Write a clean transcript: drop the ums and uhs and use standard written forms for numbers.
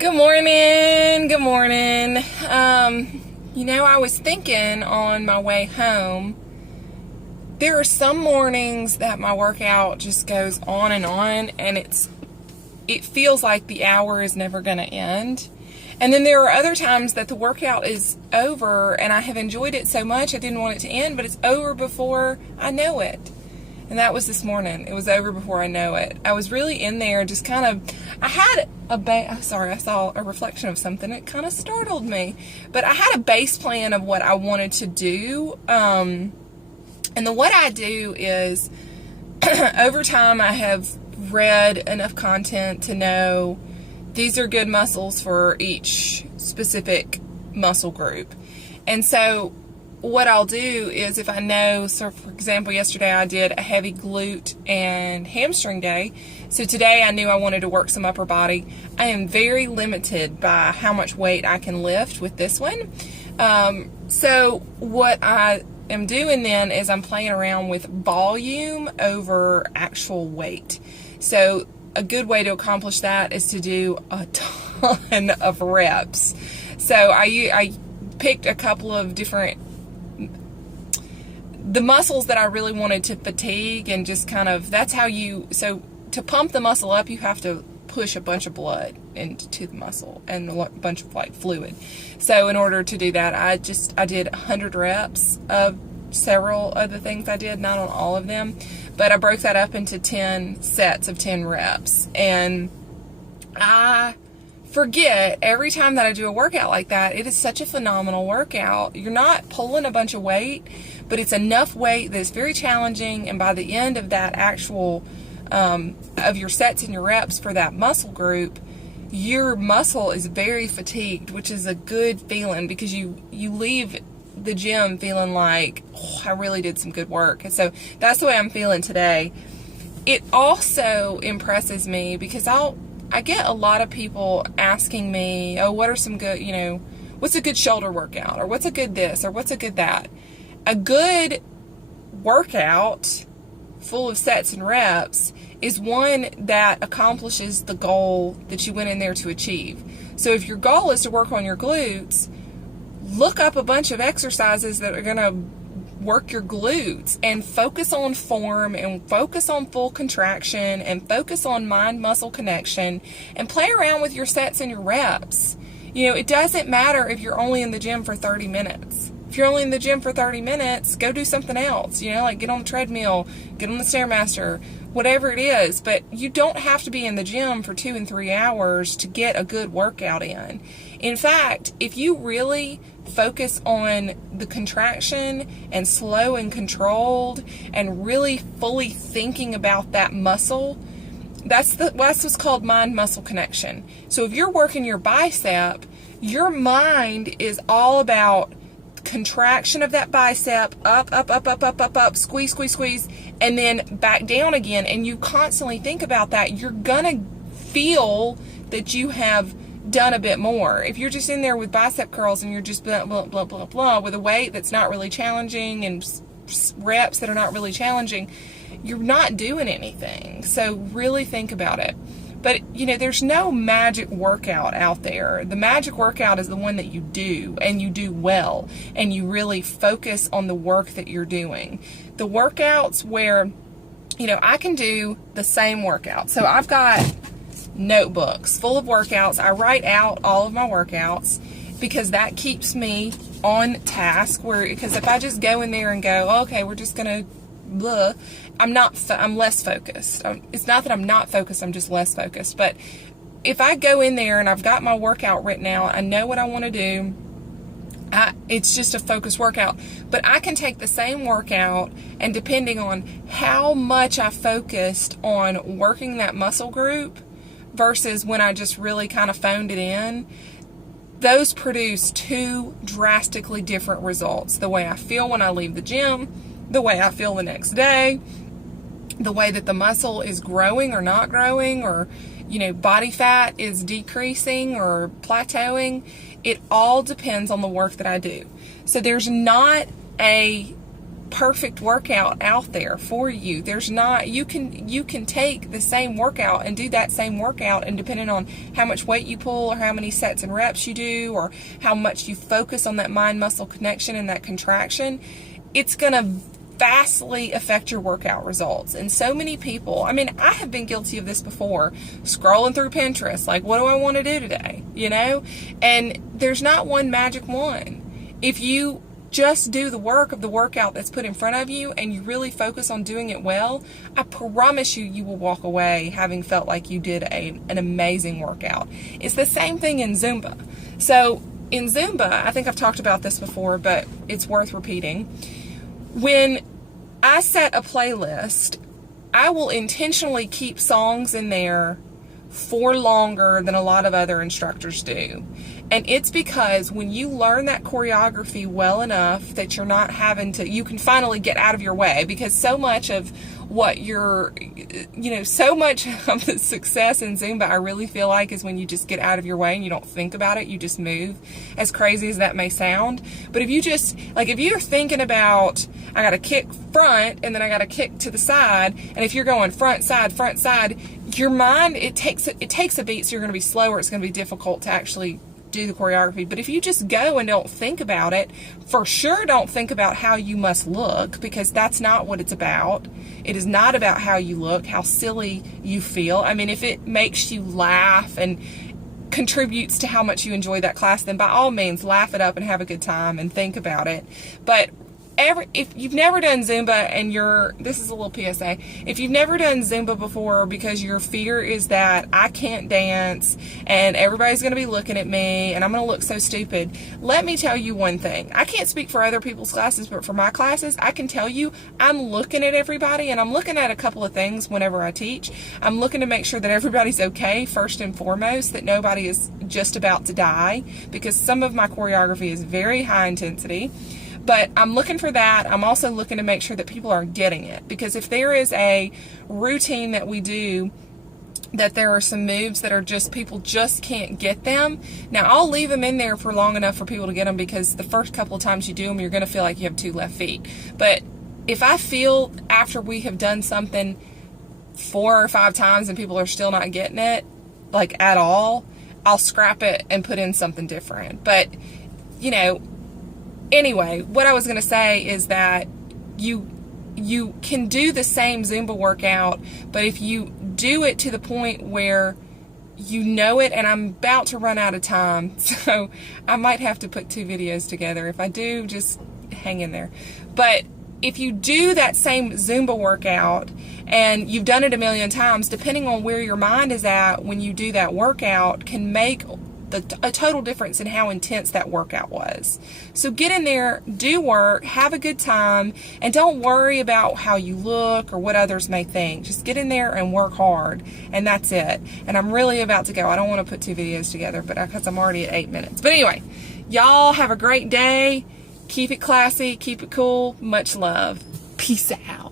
Good morning. Good morning. I was thinking on my way home, there are some mornings that my workout just goes on, and it feels like the hour is never going to end. And then there are other times that the workout is over and I have enjoyed it so much I didn't want it to end, but it's over before I know it. And that was this morning. It was over before I know it. I was really in there just kind of, I saw a reflection of something. It kind of startled me. But I had a base plan of what I wanted to do. What I do is, over time I have read enough content to know these are good muscles for each specific muscle group. And so what I'll do is, if I know, so for example, yesterday I did a heavy glute and hamstring day. So today I knew I wanted to work some upper body. I am very limited by how much weight I can lift with this one. So what I am doing then is I'm playing around with volume over actual weight. So a good way to accomplish that is to do a ton of reps. So I picked a couple of different the muscles that I really wanted to fatigue, and just kind of, that's how so to pump the muscle up, you have to push a bunch of blood into the muscle and a bunch of fluid. So in order to do that, I did 100 reps of several of the things I did, not on all of them, but I broke that up into 10 sets of 10 reps. And I forget every time that I do a workout like that, it is such a phenomenal workout. You're not pulling a bunch of weight, but it's enough weight that it's very challenging, and by the end of that actual of your sets and your reps for that muscle group, your muscle is very fatigued, which is a good feeling, because you leave the gym feeling like, oh, I really did some good work. And so that's the way I'm feeling today. It also impresses me because I get a lot of people asking me, oh, what are some good, what's a good shoulder workout, or what's a good this, or what's a good that. A good workout full of sets and reps is one that accomplishes the goal that you went in there to achieve. So if your goal is to work on your glutes, look up a bunch of exercises that are going to work your glutes, and focus on form, and focus on full contraction, and focus on mind-muscle connection, and play around with your sets and your reps. It doesn't matter if you're only in the gym for 30 minutes. If you're only in the gym for 30 minutes, go do something else, like get on the treadmill, get on the Stairmaster, whatever it is. But you don't have to be in the gym for 2 and 3 hours to get a good workout in. In fact, if you really focus on the contraction and slow and controlled and really fully thinking about that muscle, that's what's called mind-muscle connection. So if you're working your bicep, your mind is all about contraction of that bicep, up, squeeze, and then back down again, and you constantly think about that, you're gonna feel that you have done a bit more. If you're just in there with bicep curls and you're just blah, blah, blah, blah, blah, with a weight that's not really challenging and reps that are not really challenging, you're not doing anything. So really think about it. But, there's no magic workout out there. The magic workout is the one that you do, and you do well, and you really focus on the work that you're doing. The workouts where, I can do the same workout. So I've got notebooks full of workouts. I write out all of my workouts because that keeps me on task, because if I just go in there and go, okay, we're just going to blah, I'm less focused. It's not that I'm not focused, I'm just less focused. But if I go in there and I've got my workout written out, I know what I want to do, it's just a focused workout. But I can take the same workout, and depending on how much I focused on working that muscle group versus when I just really kind of phoned it in, those produce two drastically different results. The way I feel when I leave the gym, the way I feel the next day, the way that the muscle is growing or not growing, or, body fat is decreasing or plateauing. It all depends on the work that I do. So there's not a perfect workout out there for you. There's not, you can take the same workout and do that same workout, and depending on how much weight you pull or how many sets and reps you do or how much you focus on that mind muscle connection and that contraction, it's going to vastly affect your workout results. And so many people, I mean, I have been guilty of this before, scrolling through Pinterest, like, what do I want to do today? You know? And there's not one magic one. If you just do the work of the workout that's put in front of you and you really focus on doing it well, I promise you, you will walk away having felt like you did an amazing workout. It's the same thing in Zumba. So in Zumba, I think I've talked about this before, but it's worth repeating. When I set a playlist, I will intentionally keep songs in there for longer than a lot of other instructors do. And it's because when you learn that choreography well enough that you're not having to, you can finally get out of your way, because so much of what you're, so much of the success in Zumba, I really feel like, is when you just get out of your way and you don't think about it, you just move, as crazy as that may sound. But if you just, like, if you're thinking about, I got to kick front and then I got to kick to the side, and if you're going front side, your mind, it takes a beat, so you're going to be slower, it's going to be difficult to actually do the choreography. But if you just go and don't think about it, for sure don't think about how you must look, because that's not what it's about. It is not about how you look, how silly you feel. I mean, if it makes you laugh and contributes to how much you enjoy that class, then by all means laugh it up and have a good time and think about it. But if you've never done Zumba and this is a little PSA, if you've never done Zumba before because your fear is that I can't dance and everybody's going to be looking at me and I'm going to look so stupid, let me tell you one thing. I can't speak for other people's classes, but for my classes, I can tell you I'm looking at everybody, and I'm looking at a couple of things whenever I teach. I'm looking to make sure that everybody's okay, first and foremost, that nobody is just about to die, because some of my choreography is very high intensity. But I'm looking for that. I'm also looking to make sure that people are getting it, because if there is a routine that we do that there are some moves that are just, people just can't get them, now I'll leave them in there for long enough for people to get them, because the first couple of times you do them, you're going to feel like you have two left feet. But if I feel after we have done something 4 or 5 times and people are still not getting it, like at all, I'll scrap it and put in something different. But, anyway, what I was going to say is that you can do the same Zumba workout, but if you do it to the point where you know it, and I'm about to run out of time, so I might have to put 2 videos together. If I do, just hang in there. But if you do that same Zumba workout and you've done it a million times, depending on where your mind is at when you do that workout, can make a total difference in how intense that workout was. So get in there, do work, have a good time, and don't worry about how you look or what others may think. Just get in there and work hard, and that's it. And I'm really about to go. I don't want to put 2 videos together, but because I'm already at 8 minutes. But anyway, y'all have a great day. Keep it classy, keep it cool. Much love. Peace out.